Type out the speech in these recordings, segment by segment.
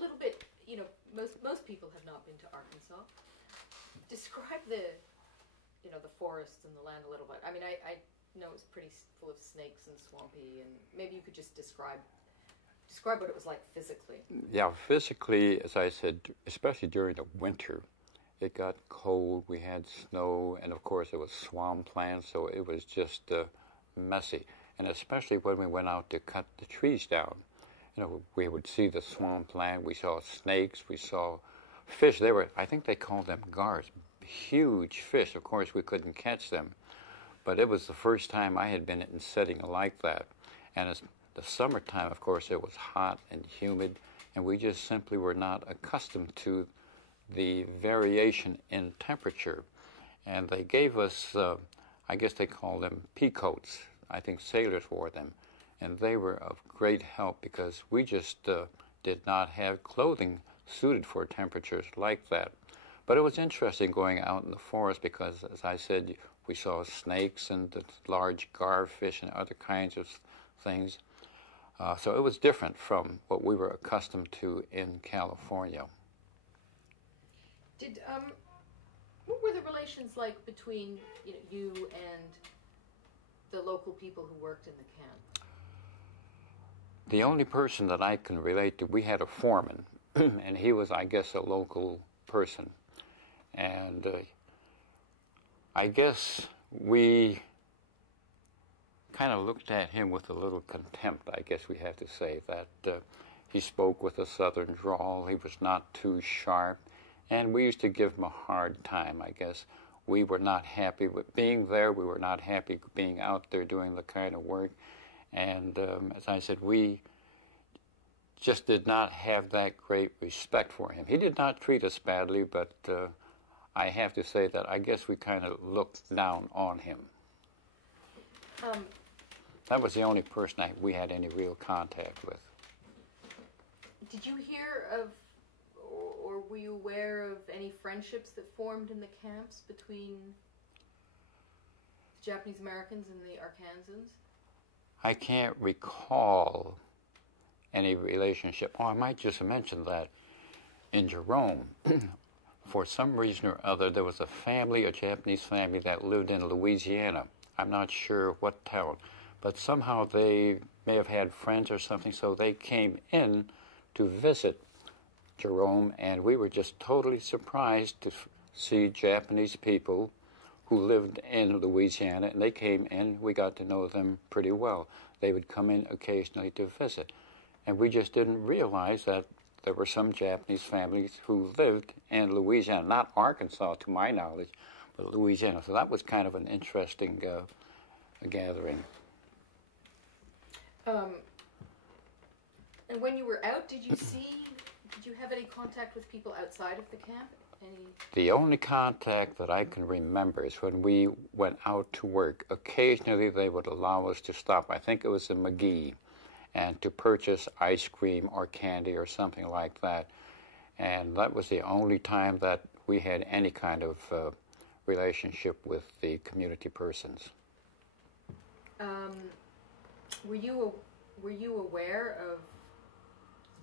little bit, you know, most people have not been to Arkansas. Describe the, you know, the forests and the land a little bit. I mean, I know it's pretty full of snakes and swampy, and maybe you could just describe what it was like physically. Yeah, physically, as I said, especially during the winter, it got cold, we had snow, and of course it was swampland, so it was just messy. And especially when we went out to cut the trees down, you know, we would see the swampland, we saw snakes, we saw fish. They were, I think they called them gars, huge fish. Of course, we couldn't catch them, but it was the first time I had been in a setting like that. And it's the summertime, of course, it was hot and humid, and we just simply were not accustomed to the variation in temperature. And they gave us, I guess they call them pea coats. I think sailors wore them. And they were of great help because we just did not have clothing suited for temperatures like that. But it was interesting going out in the forest because, as I said, we saw snakes and the large garfish and other kinds of things. So it was different from what we were accustomed to in California. What were the relations like between, you know, you and the local people who worked in the camp? The only person that I can relate to, we had a foreman, and he was, I guess, a local person. And I guess we kind of looked at him with a little contempt, I guess we have to say, that he spoke with a southern drawl, he was not too sharp, and we used to give him a hard time, I guess. We were not happy with being there, we were not happy being out there doing the kind of work, and as I said, we just did not have that great respect for him. He did not treat us badly, but I have to say that I guess we kind of looked down on him. That was the only person we had any real contact with. Did you hear of, or were you aware of any friendships that formed in the camps between the Japanese Americans and the Arkansans? I can't recall any relationship. Oh, I might just mention that in Jerome, for some reason or other, there was a family, a Japanese family, that lived in Louisiana. I'm not sure what town, but somehow they may have had friends or something, so they came in to visit Jerome, and we were just totally surprised to see Japanese people who lived in Louisiana, and they came in. We got to know them pretty well. They would come in occasionally to visit, and we just didn't realize that there were some Japanese families who lived in Louisiana, not Arkansas to my knowledge, but Louisiana. So that was kind of an interesting gathering. And when you were out, did you have any contact with people outside of the camp? The only contact that I can remember is when we went out to work. Occasionally they would allow us to stop, I think it was in McGee, and to purchase ice cream or candy or something like that. And that was the only time that we had any kind of relationship with the community persons. Were you aware of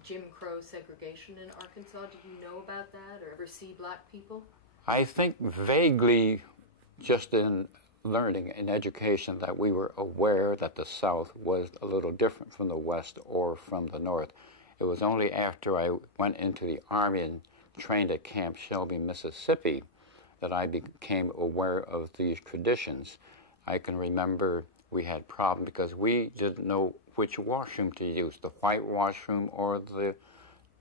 Jim Crow segregation in Arkansas? Did you know about that or ever see black people? I think vaguely, just in learning and education, that we were aware that the South was a little different from the West or from the North. It was only after I went into the Army and trained at Camp Shelby, Mississippi, that I became aware of these traditions. I can remember we had problems because we didn't know which washroom to use, the white washroom or the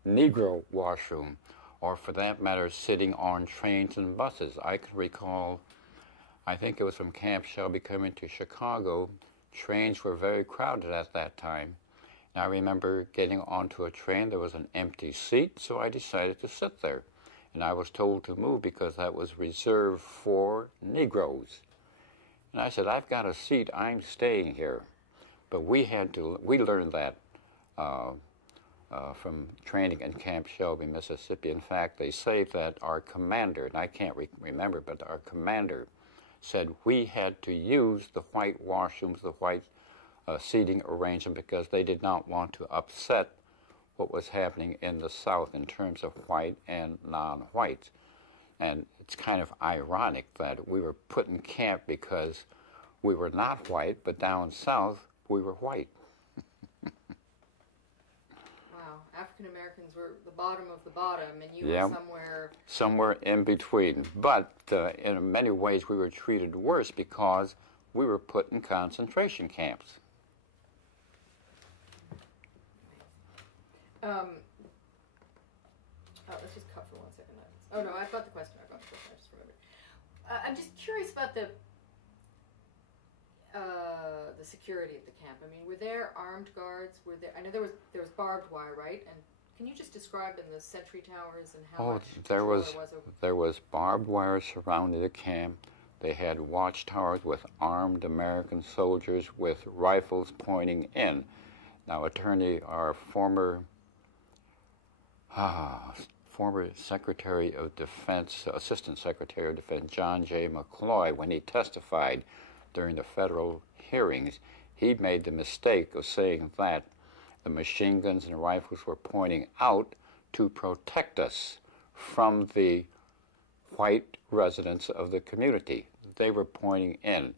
Negro washroom, or for that matter, sitting on trains and buses. I can recall, I think it was from Camp Shelby coming to Chicago, trains were very crowded at that time. And I remember getting onto a train, there was an empty seat, so I decided to sit there. And I was told to move because that was reserved for Negroes. And I said, I've got a seat, I'm staying here. But we learned that from training in Camp Shelby, Mississippi. In fact, they say that our commander, and I can't remember, but our commander said we had to use the white washrooms, the white seating arrangement, because they did not want to upset what was happening in the South in terms of white and non-whites. And it's kind of ironic that we were put in camp because we were not white, but down south we were white. Wow, African Americans were the bottom of the bottom, and you Yeah, were somewhere in between. But in many ways we were treated worse because we were put in concentration camps. Let's just cut for 1 second. Oh no, I've got the question. I just remembered. I'm just curious about the security at the camp. I mean, were there armed guards? Were there? I know there was barbed wire, right? And can you just describe in the sentry towers and how much there was over? there was barbed wire surrounding the camp. They had watchtowers with armed American soldiers with rifles pointing in. Now, our former Secretary of Defense, Assistant Secretary of Defense, John J. McCloy, when he testified during the federal hearings, he made the mistake of saying that the machine guns and rifles were pointing out to protect us from the white residents of the community. They were pointing in.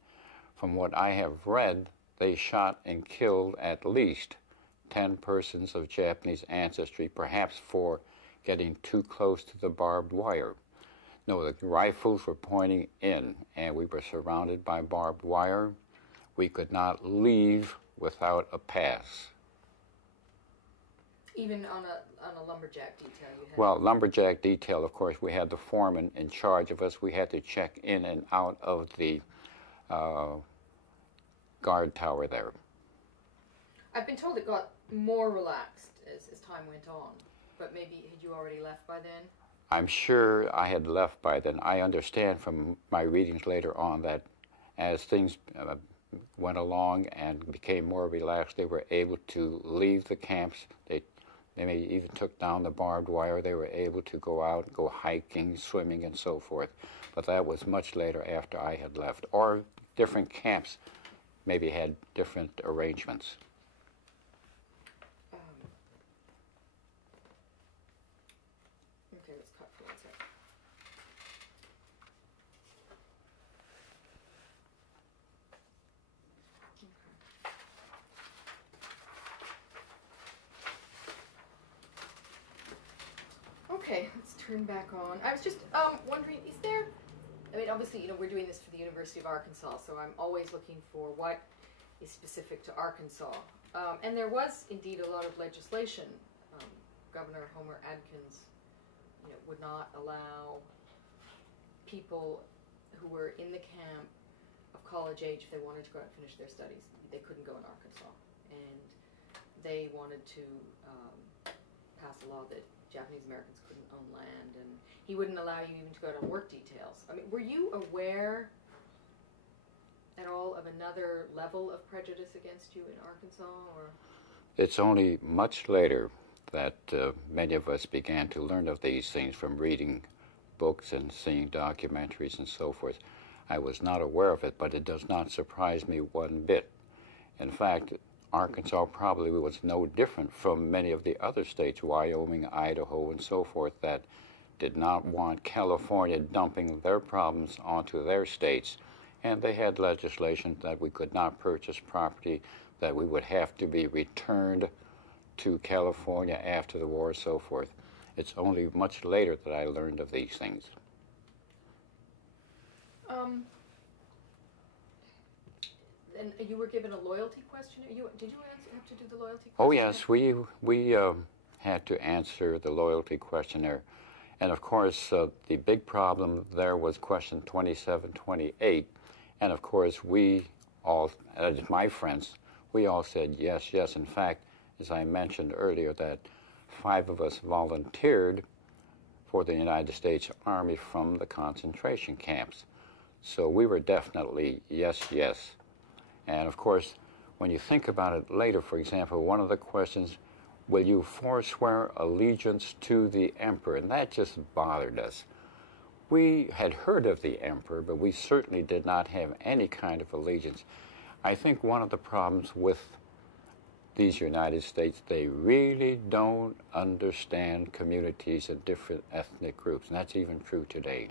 From what I have read, they shot and killed at least 10 persons of Japanese ancestry, perhaps for getting too close to the barbed wire. No, the rifles were pointing in, and we were surrounded by barbed wire. We could not leave without a pass. Even on a lumberjack detail, you had. Well, lumberjack detail, of course, we had the foreman in charge of us. We had to check in and out of the guard tower there. I've been told it got more relaxed as time went on, but maybe had you already left by then? I'm sure I had left by then. I understand from my readings later on that as things went along and became more relaxed, they were able to leave the camps. They may even took down the barbed wire. They were able to go out, go hiking, swimming, and so forth. But that was much later after I had left. Or different camps maybe had different arrangements. Okay, let's cut for 1 second. Okay, let's turn back on. I was just wondering, is there, I mean, obviously, you know, we're doing this for the University of Arkansas, so I'm always looking for what is specific to Arkansas. And there was indeed a lot of legislation. Governor Homer Adkins, you know, would not allow people who were in the camp of college age, if they wanted to go out and finish their studies, they couldn't go in Arkansas. And they wanted to pass a law that Japanese Americans couldn't own land, and he wouldn't allow you even to go out on work details. I mean, were you aware at all of another level of prejudice against you in Arkansas, or? It's only much later that many of us began to learn of these things from reading books and seeing documentaries and so forth. I was not aware of it, but it does not surprise me one bit. In fact, Arkansas probably was no different from many of the other states, Wyoming, Idaho, and so forth, that did not want California dumping their problems onto their states. And they had legislation that we could not purchase property, that we would have to be returned to California after the war, so forth. It's only much later that I learned of these things. And you were given a loyalty questionnaire. Did you have to do the loyalty questionnaire? Oh yes, we had to answer the loyalty questionnaire, and of course the big problem there was question 2728, and of course we all, my friends, we all said yes, yes. In fact, as I mentioned earlier, that 5 of us volunteered for the United States Army from the concentration camps. So we were definitely yes, yes. And of course, when you think about it later, for example, one of the questions, will you forswear allegiance to the emperor? And that just bothered us. We had heard of the emperor, but we certainly did not have any kind of allegiance. I think one of the problems with these United States, they really don't understand communities of different ethnic groups, and that's even true today.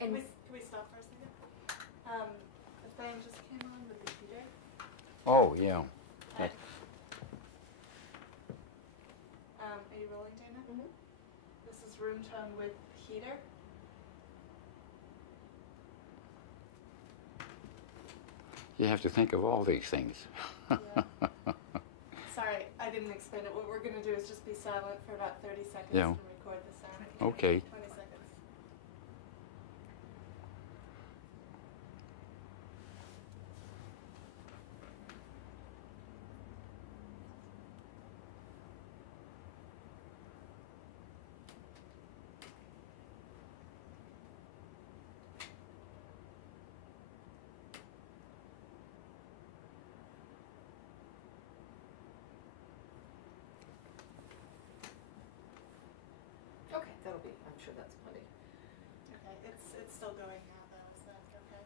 And can we stop for a second? The thing just came on with the heater. Oh, yeah. Are you rolling, Dana? Mm-hmm. This is room tone with heater. You have to think of all these things. Yeah. Sorry, I didn't explain it. What we're going to do is just be silent for about 30 seconds Yeah. and record the sound. Okay. 20 seconds. Okay, that'll be, I'm sure that's plenty. Okay, it's still going now though, is that okay?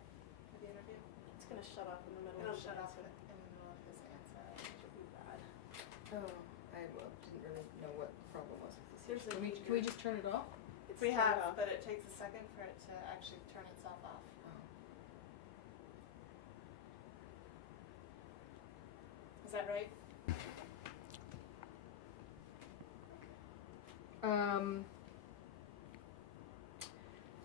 For the interview? It's going to shut off in the middle It'll of the shut off answer. in the middle of his answer. Which would be bad. Oh, I didn't really know what the problem was with this. Here's the Can we just turn it off? It's We turned have, off. but it takes a second for it to actually turn itself off. Oh. Is that right?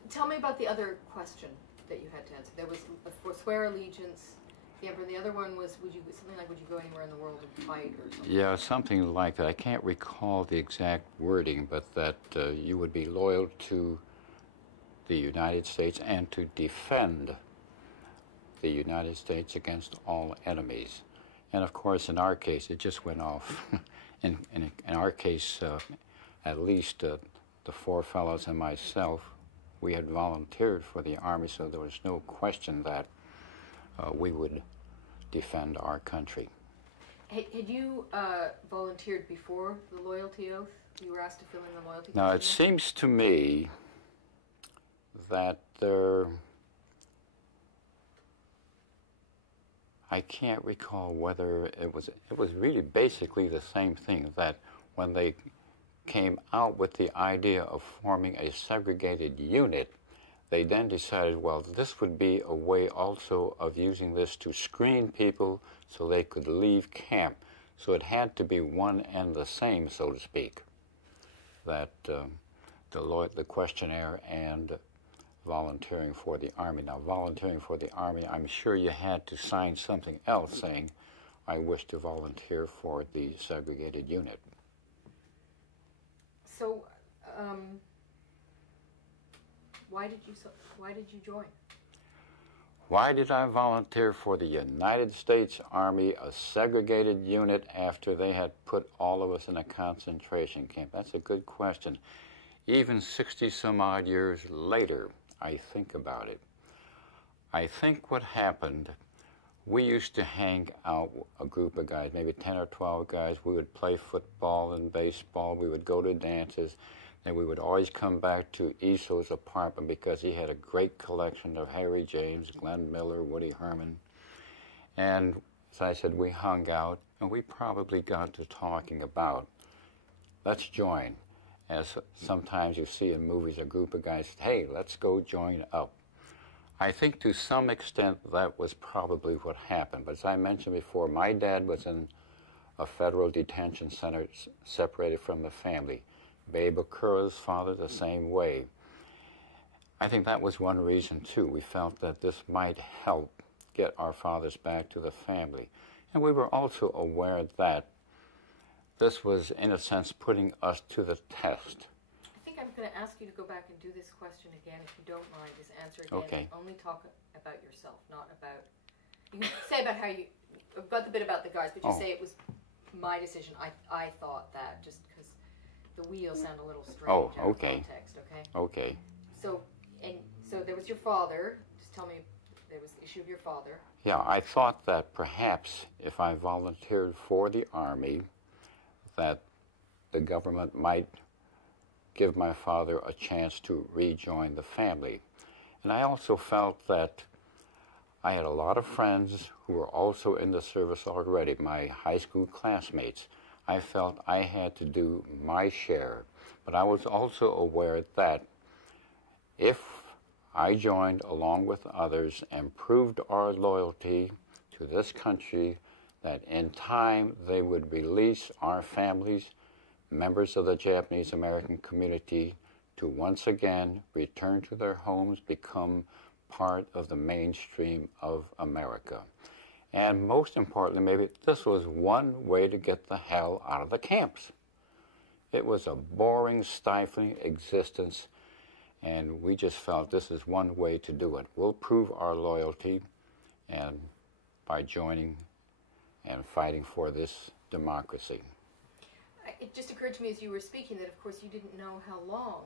Tell me about the other question that you had to answer. There was for swear allegiance, the emperor. The other one was, would you something like, would you go anywhere in the world and fight or something? Yeah, something like that. I can't recall the exact wording, but that you would be loyal to the United States and to defend the United States against all enemies. And of course, in our case, it just went off. in our case, at least the four fellows and myself, we had volunteered for the Army, so there was no question that we would defend our country. Had you volunteered before the loyalty oath? You were asked to fill in the loyalty Now, it questionnaire? seems to me that I can't recall whether it was really basically the same thing, that when they came out with the idea of forming a segregated unit, they then decided, well, this would be a way also of using this to screen people so they could leave camp. So it had to be one and the same, so to speak, that the questionnaire and volunteering for the Army. Now, volunteering for the Army, I'm sure you had to sign something else saying, I wish to volunteer for the segregated unit. So, why did you join? Why did I volunteer for the United States Army, a segregated unit, after they had put all of us in a concentration camp? That's a good question. Even 60 some odd years later, I think about it. I think what happened, we used to hang out, a group of guys, maybe 10 or 12 guys. We would play football and baseball. We would go to dances. And we would always come back to Esau's apartment because he had a great collection of Harry James, Glenn Miller, Woody Herman. And as I said, we hung out, and we probably got to talking about, let's join. As sometimes you see in movies, a group of guys say, hey, let's go join up. I think to some extent that was probably what happened. But as I mentioned before, my dad was in a federal detention center separated from the family. Babe Okura's father the same way. I think that was one reason, too. We felt that this might help get our fathers back to the family. And we were also aware that this was, in a sense, putting us to the test. I think I'm going to ask you to go back and do this question again, if you don't mind. Just answer again. Okay. And only talk about yourself, not about... You can say about how you... About the bit about the guys, but you say it was my decision. I thought that, just because the wheels sound a little strange out of context, okay? Okay. So there was your father. Just tell me, there was the issue of your father. Yeah, I thought that perhaps if I volunteered for the Army, that the government might give my father a chance to rejoin the family. And I also felt that I had a lot of friends who were also in the service already, my high school classmates. I felt I had to do my share, but I was also aware that if I joined along with others and proved our loyalty to this country, that in time they would release our families, members of the Japanese American community, to once again return to their homes, become part of the mainstream of America. And most importantly, maybe this was one way to get the hell out of the camps. It was a boring, stifling existence, and we just felt this is one way to do it. We'll prove our loyalty and by joining and fighting for this democracy. It just occurred to me as you were speaking that, of course, you didn't know how long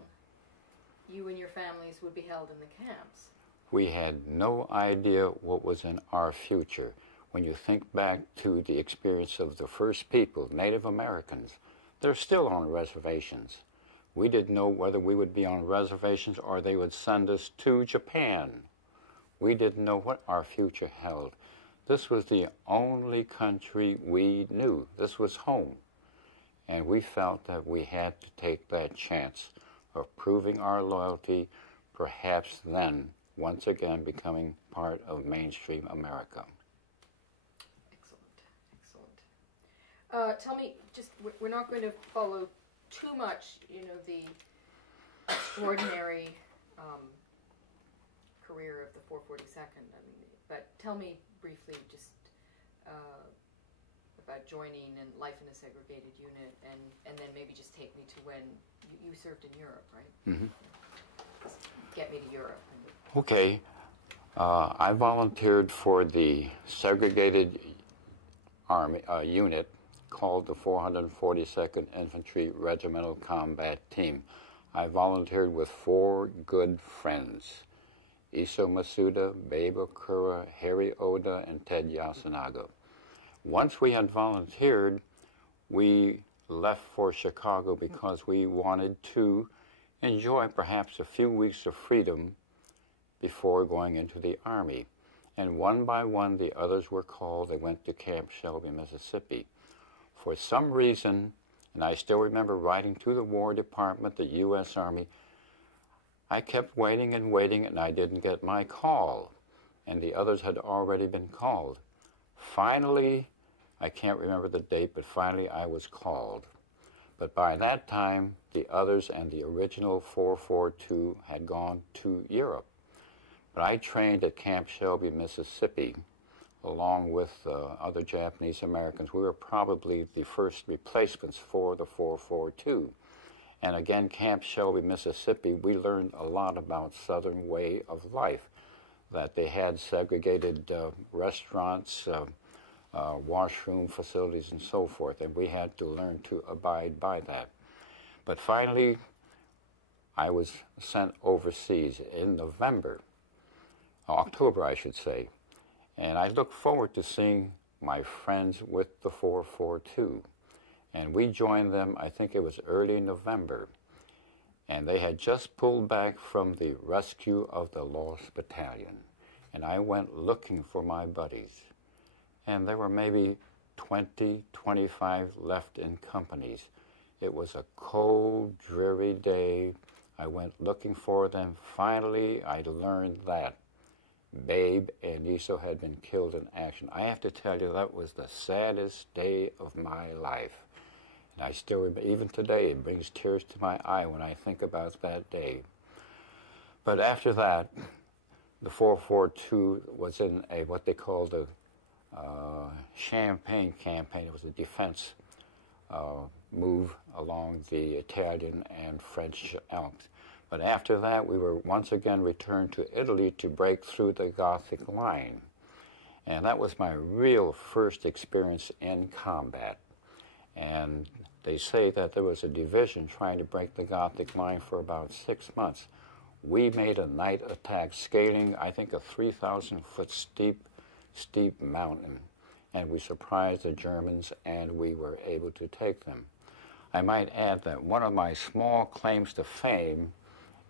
you and your families would be held in the camps. We had no idea what was in our future. When you think back to the experience of the first people, Native Americans, they're still on reservations. We didn't know whether we would be on reservations or they would send us to Japan. We didn't know what our future held. This was the only country we knew. This was home. And we felt that we had to take that chance of proving our loyalty, perhaps then once again becoming part of mainstream America. Excellent. Tell me, just we're not going to follow too much, the extraordinary career of the 442nd. But tell me briefly just about joining and life in a segregated unit, and then maybe just take me to when you served in Europe, right? Mm-hmm. Get me to Europe. Okay. I volunteered for the segregated army unit called the 442nd Infantry Regimental Combat Team. I volunteered with 4 good friends, Iso Masuda, Babe Okura, Harry Oda, and Ted Yasunaga. Once we had volunteered, we left for Chicago because we wanted to enjoy perhaps a few weeks of freedom before going into the Army. And one by one, the others were called. They went to Camp Shelby, Mississippi. For some reason, and I still remember writing to the War Department, the U.S. Army, I kept waiting, and I didn't get my call. And the others had already been called. Finally, I can't remember the date, but finally I was called. But by that time, the others and the original 442 had gone to Europe. But I trained at Camp Shelby, Mississippi, along with other Japanese Americans. We were probably the first replacements for the 442. And again, Camp Shelby, Mississippi, we learned a lot about Southern way of life, that they had segregated restaurants, washroom facilities, and so forth, and we had to learn to abide by that. But finally, I was sent overseas in October, I should say, and I look forward to seeing my friends with the 442. And we joined them, I think it was early November, and they had just pulled back from the rescue of the Lost Battalion. And I went looking for my buddies. And there were maybe 20, 25 left in companies. It was a cold, dreary day. I went looking for them. Finally, I learned that Babe and Iso had been killed in action. I have to tell you, that was the saddest day of my life. And I still remember, even today, it brings tears to my eye when I think about that day. But after that, the 442 was in what they called a Champagne campaign. It was a defense move along the Italian and French Alps. But after that, we were once again returned to Italy to break through the Gothic line. And that was my real first experience in combat. And they say that there was a division trying to break the Gothic line for about 6 months. We made a night attack scaling, I think, a 3,000-foot steep mountain. And we surprised the Germans, and we were able to take them. I might add that one of my small claims to fame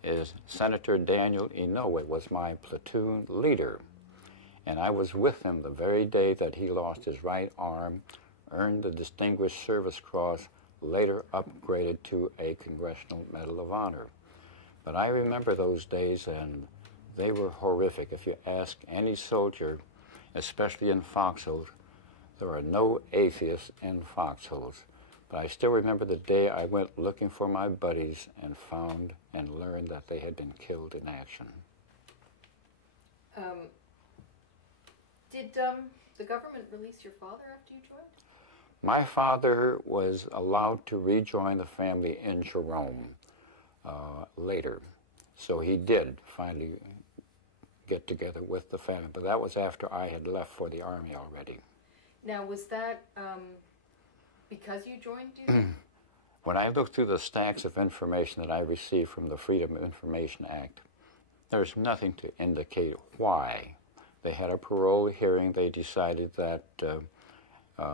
is Senator Daniel Inouye was my platoon leader. And I was with him the very day that he lost his right arm, earned the Distinguished Service Cross, later upgraded to a Congressional Medal of Honor. But I remember those days, and they were horrific. If you ask any soldier, especially in foxholes, there are no atheists in foxholes. But I still remember the day I went looking for my buddies and found and learned that they had been killed in action. Did the government release your father after you joined? My father was allowed to rejoin the family in Jerome later. So he did finally get together with the family, but that was after I had left for the Army already. Now, was that because you joined, do you think? When I looked through the stacks of information that I received from the Freedom of Information Act, there's nothing to indicate why. They had a parole hearing. They decided that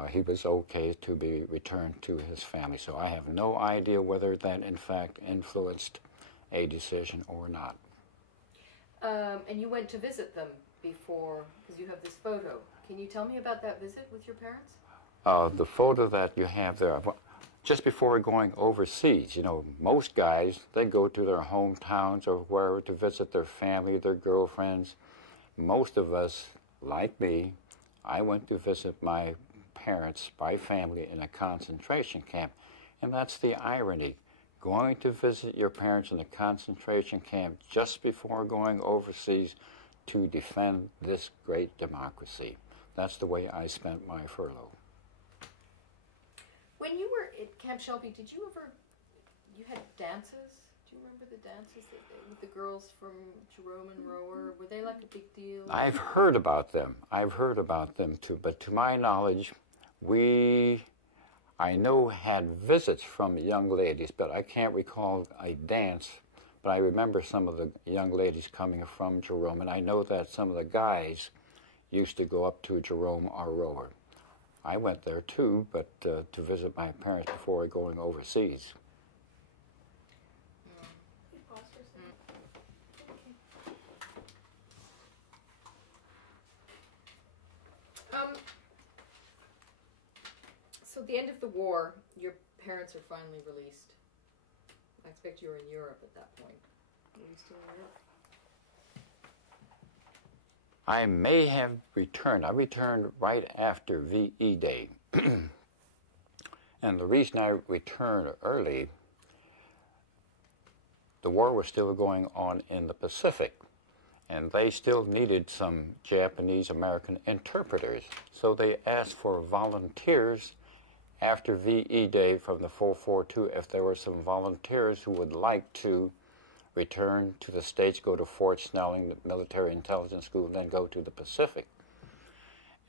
he was okay to be returned to his family. So I have no idea whether that, in fact, influenced a decision or not. And you went to visit them before, because you have this photo. Can you tell me about that visit with your parents? The photo that you have there, just before going overseas, you know, most guys, they go to their hometowns or wherever to visit their family, their girlfriends. Most of us, like me, I went to visit my parents, my family, in a concentration camp. And that's the irony. Going to visit your parents in a concentration camp just before going overseas to defend this great democracy. That's the way I spent my furlough. When you were at Camp Shelby, did you ever, you had dances? Do you remember the dances with the girls from Jerome and Rower? Were they like a big deal? I've heard about them. I've heard about them too. But to my knowledge, I know, had visits from young ladies, but I can't recall a dance. But I remember some of the young ladies coming from Jerome, and I know that some of the guys used to go up to Jerome or Rower. I went there too, but to visit my parents before going overseas. So at the end of the war, your parents are finally released. I expect you were in Europe at that point. Were you still in Europe? I may have returned. I returned right after VE Day. And the reason I returned early, the war was still going on in the Pacific, and they still needed some Japanese-American interpreters. So they asked for volunteers after VE Day from the 442 if there were some volunteers who would like to return to the States, go to Fort Snelling, the Military Intelligence School, and then go to the Pacific.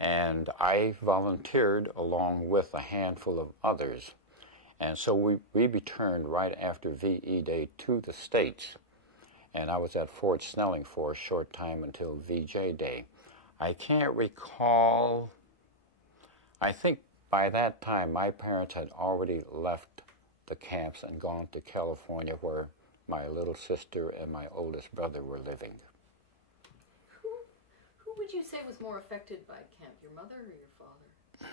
And I volunteered along with a handful of others. And so we returned right after VE Day to the States. And I was at Fort Snelling for a short time until VJ Day. I can't recall, I think by that time my parents had already left the camps and gone to California, where my little sister and my oldest brother were living. Who would you say was more affected by camp, your mother or your father?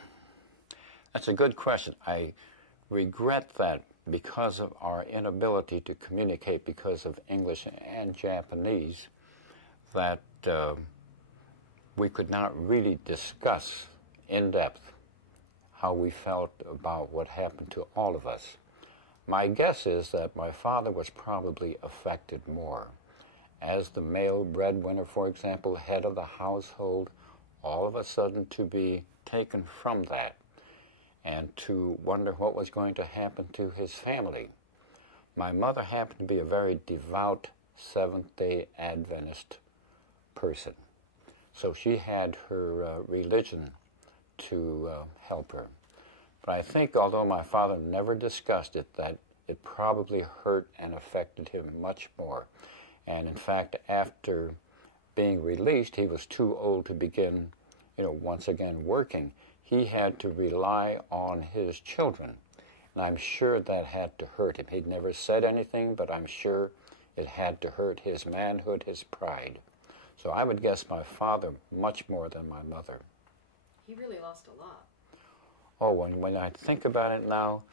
That's a good question. I regret that because of our inability to communicate because of English and Japanese, that we could not really discuss in depth how we felt about what happened to all of us. My guess is that my father was probably affected more. As the male breadwinner, for example, head of the household, all of a sudden to be taken from that and to wonder what was going to happen to his family. My mother happened to be a very devout Seventh-day Adventist person. So she had her religion to help her. But I think, although my father never discussed it, that it probably hurt and affected him much more. And in fact, after being released, he was too old to begin, once again working. He had to rely on his children. And I'm sure that had to hurt him. He'd never said anything, but I'm sure it had to hurt his manhood, his pride. So I would guess my father much more than my mother. He really lost a lot. Oh, when I think about it now,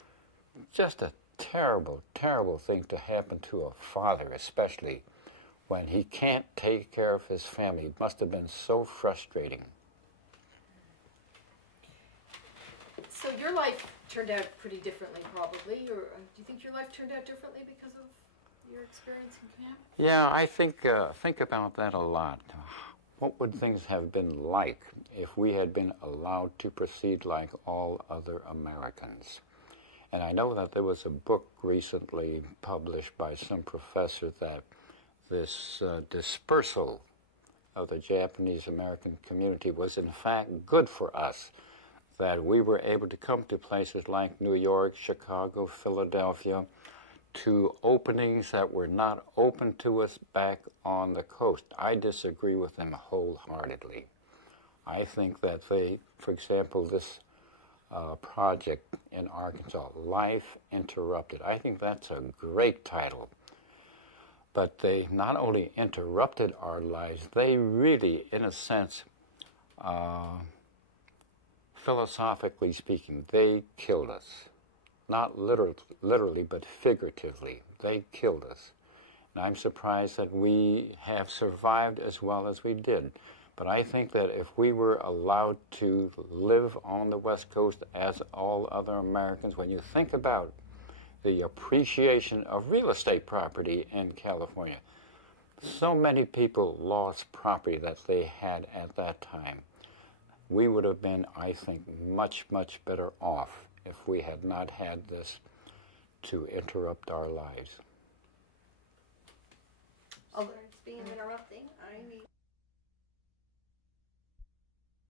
just a terrible, terrible thing to happen to a father, especially when he can't take care of his family. It must have been so frustrating. So your life turned out pretty differently, probably, or do you think your life turned out differently because of your experience in camp? Yeah, I think about that a lot. What would things have been like if we had been allowed to proceed like all other Americans? And I know that there was a book recently published by some professor that this dispersal of the Japanese American community was in fact good for us, that we were able to come to places like New York, Chicago, Philadelphia, to openings that were not open to us back on the coast. I disagree with them wholeheartedly. I think that they, for example, this project in Arkansas, Life Interrupted, I think that's a great title. But they not only interrupted our lives, they really, in a sense, philosophically speaking, they killed us. Not literally, but figuratively. They killed us. And I'm surprised that we have survived as well as we did. But I think that if we were allowed to live on the West Coast as all other Americans, when you think about the appreciation of real estate property in California, so many people lost property that they had at that time. We would have been, I think, much, much better off if we had not had this to interrupt our lives. Sorry, speaking of interrupting, I need